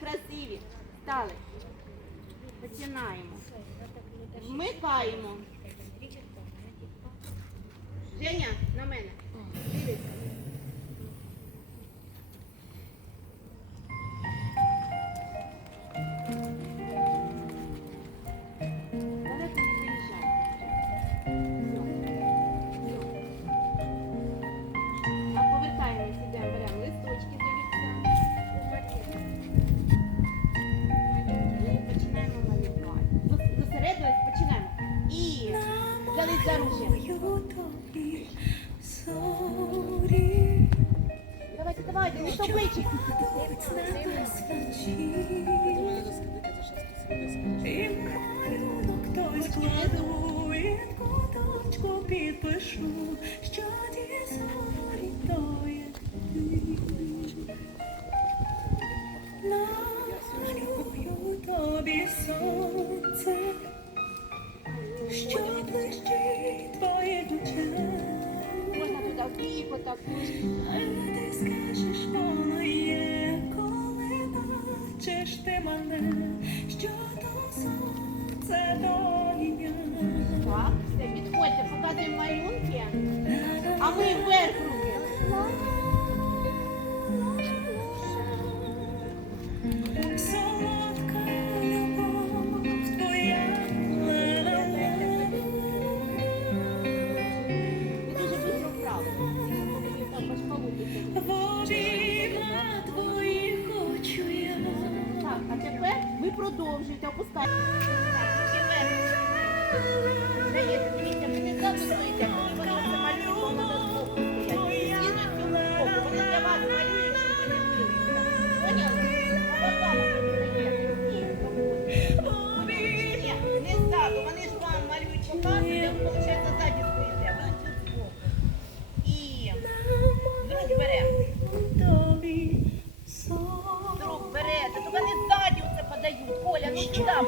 красиві. Стали. Починаємо. Вмикаємо. Женя, на мене. Давайте, давайте, не стовбичі. Підпишу, що ті зорі то є ти. Намалюю тобі сонце, що блищить твоє дитя. Можна туди вбік, отак. А ти скажеш, воно є, коли бачиш ти мене, що то сонце то і я. Так, все, підходьте, показуємо малюнки. А ми вверх руки. Вверх. Даєте, дивіться, ви не Коля,